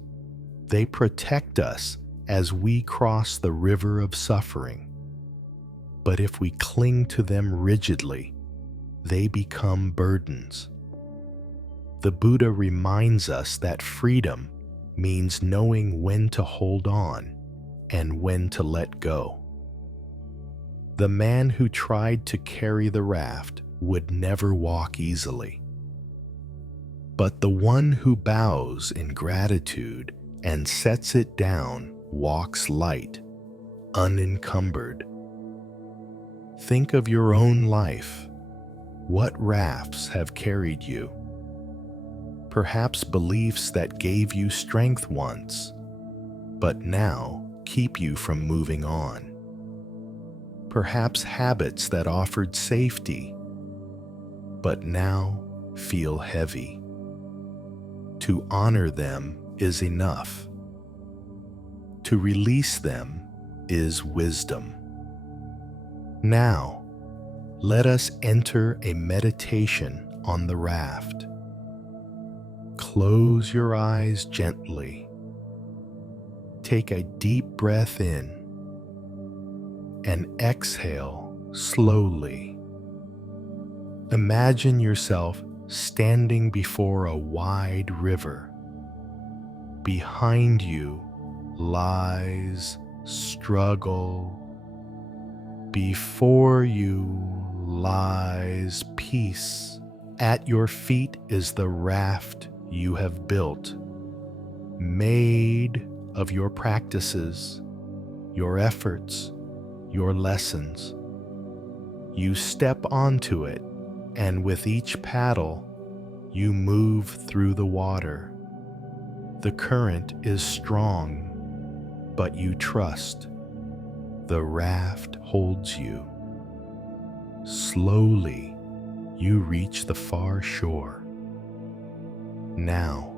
they protect us as we cross the river of suffering. But if we cling to them rigidly, they become burdens. The Buddha reminds us that freedom means knowing when to hold on and when to let go. The man who tried to carry the raft would never walk easily. But the one who bows in gratitude and sets it down walks light, unencumbered. Think of your own life. What rafts have carried you? Perhaps beliefs that gave you strength once, but now keep you from moving on. Perhaps habits that offered safety, but now feel heavy. To honor them is enough. To release them is wisdom. Now, let us enter a meditation on the raft. Close your eyes gently. Take a deep breath in and exhale slowly. Imagine yourself standing before a wide river. Behind you lies struggle. Before you lies peace. At your feet is the raft you have built, made of your practices, your efforts, your lessons. You step onto it, and with each paddle, you move through the water. The current is strong, but you trust. The raft holds you. Slowly, you reach the far shore. Now,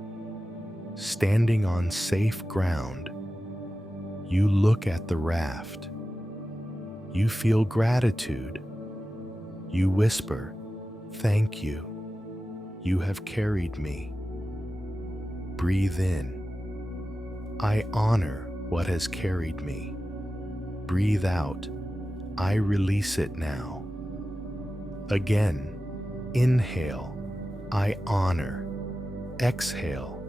standing on safe ground, you look at the raft. You feel gratitude. You whisper, "Thank you. You have carried me." Breathe in. I honor what has carried me. Breathe out. I release it now. Again, inhale. I honor. Exhale,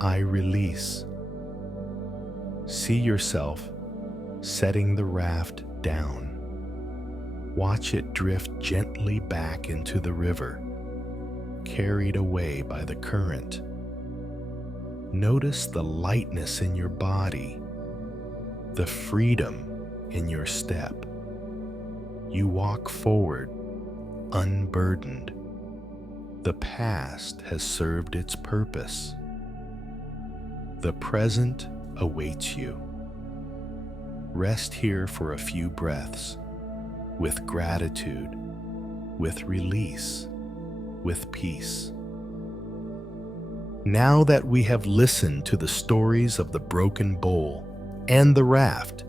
I release. See yourself setting the raft down. Watch it drift gently back into the river, carried away by the current. Notice the lightness in your body, the freedom in your step. you walk forward unburdened. The past has served its purpose. The present awaits you. Rest here for a few breaths, with gratitude, with release, with peace. Now that we have listened to the stories of the broken bowl and the raft,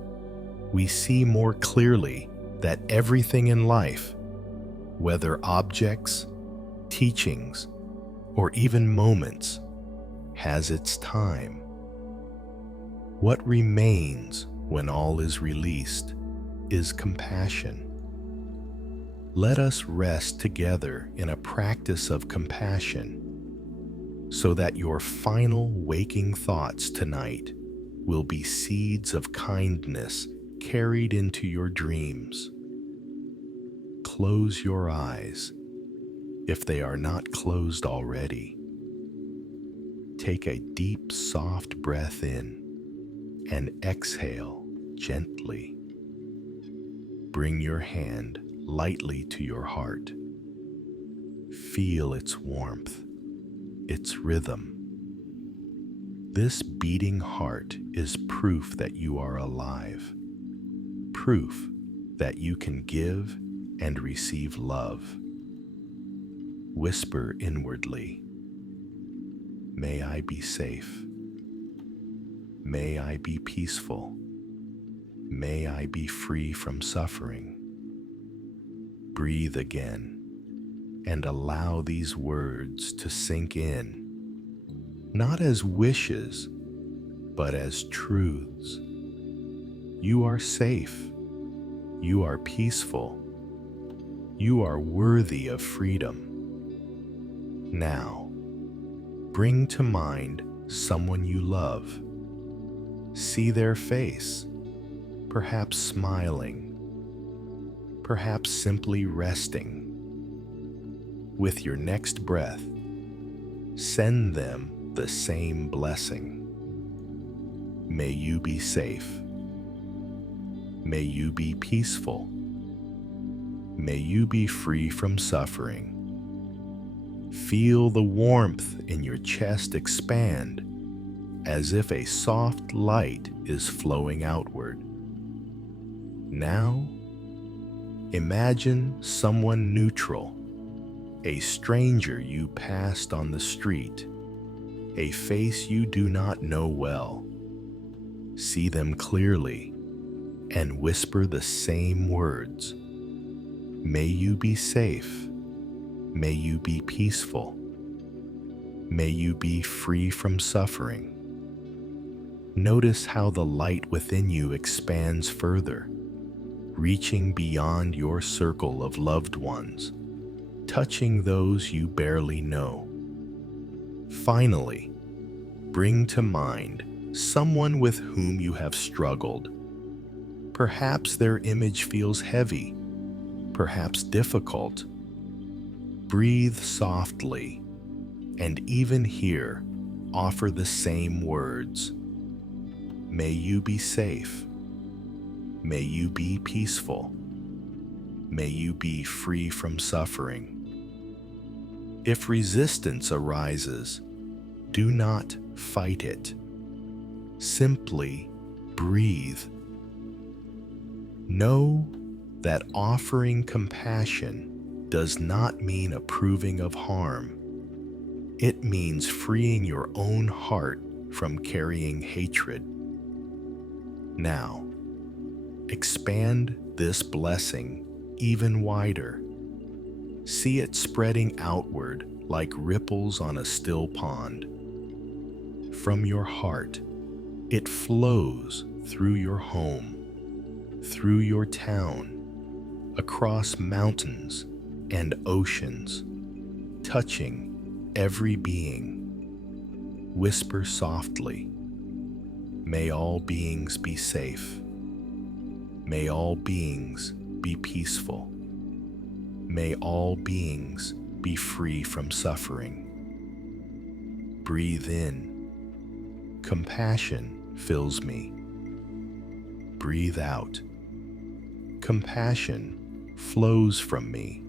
we see more clearly that everything in life, whether objects, teachings, or even moments, has its time. What remains when all is released is compassion. Let us rest together in a practice of compassion so that your final waking thoughts tonight will be seeds of kindness carried into your dreams. Close your eyes if they are not closed already. Take a deep, soft breath in and exhale gently. Bring your hand lightly to your heart. Feel its warmth, its rhythm. This beating heart is proof that you are alive, proof that you can give and receive love. Whisper inwardly, "May I be safe. May I be peaceful. May I be free from suffering." Breathe again and allow these words to sink in, not as wishes, but as truths. You are safe. You are peaceful. You are worthy of freedom. Now, bring to mind someone you love. See their face, perhaps smiling, perhaps simply resting. With your next breath, send them the same blessing. May you be safe. May you be peaceful. May you be free from suffering. Feel the warmth in your chest expand as if a soft light is flowing outward. Now, imagine someone neutral, a stranger you passed on the street, a face you do not know well. See them clearly and whisper the same words. May you be safe. May you be peaceful. May you be free from suffering. Notice how the light within you expands further, reaching beyond your circle of loved ones, touching those you barely know. Finally, bring to mind someone with whom you have struggled. Perhaps their image feels heavy, perhaps difficult. Breathe softly, and even here, offer the same words. May you be safe. May you be peaceful. May you be free from suffering. If resistance arises, do not fight it. Simply breathe. Know that offering compassion does not mean approving of harm. It means freeing your own heart from carrying hatred. Now, expand this blessing even wider. See it spreading outward like ripples on a still pond. From your heart, it flows through your home, through your town, across mountains and oceans, touching every being. Whisper softly, may all beings be safe. May all beings be peaceful. May all beings be free from suffering. Breathe in. Compassion fills me. Breathe out. Compassion flows from me.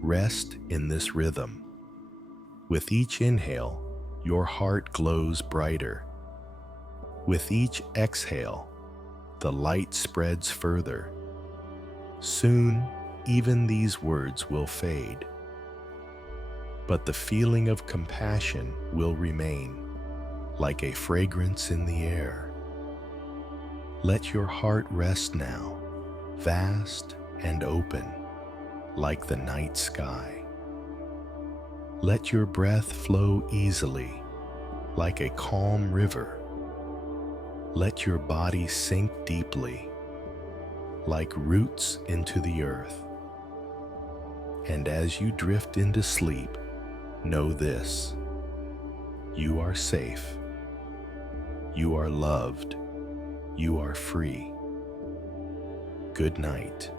Rest in this rhythm. With each inhale, your heart glows brighter. With each exhale, the light spreads further. Soon, even these words will fade, but the feeling of compassion will remain, like a fragrance in the air. Let your heart rest now, vast and open, like the night sky. Let your breath flow easily, like a calm river. Let your body sink deeply, like roots into the earth. And as you drift into sleep, know this: you are safe, you are loved, you are free. Good night.